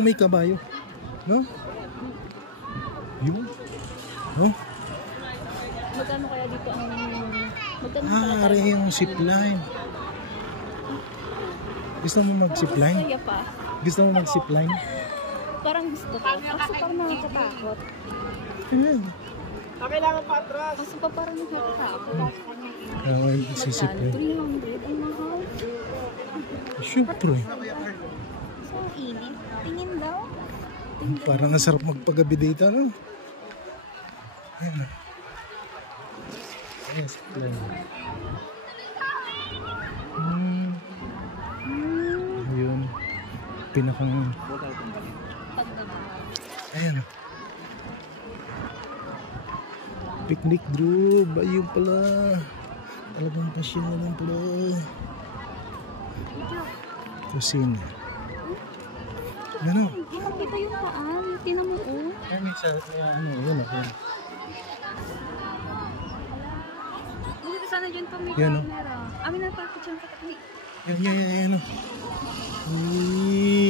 May kabayo. No? Yun. No? Magkano kaya dito ang... Ari yung zipline. Gusto mo mag-zipline? Kaya pa. Gusto mo mag-zipline? Parang gusto ko. Kaso parang nakakatakot. Ayan. Kailangan pa atras. Kaso pa parang nakakatakot. Sisipline. 300? Ang mahal. Siyempre. So, init. Tingin daw. Parang ang sarap magpagabi dito, no? Ayan. Ayan, zipline. Yun. Pinakang... Ayan. Picnic group. Ayun pala. Talagang pasyon na lang pala. Kusina. Ano? Kita yung paan. Tinan mo, oh. Ano sa... Ano, yun ako. Hindi ko sana dyan pa may Yan, oh. camera. Amin na takot dyan. Yan. Uy.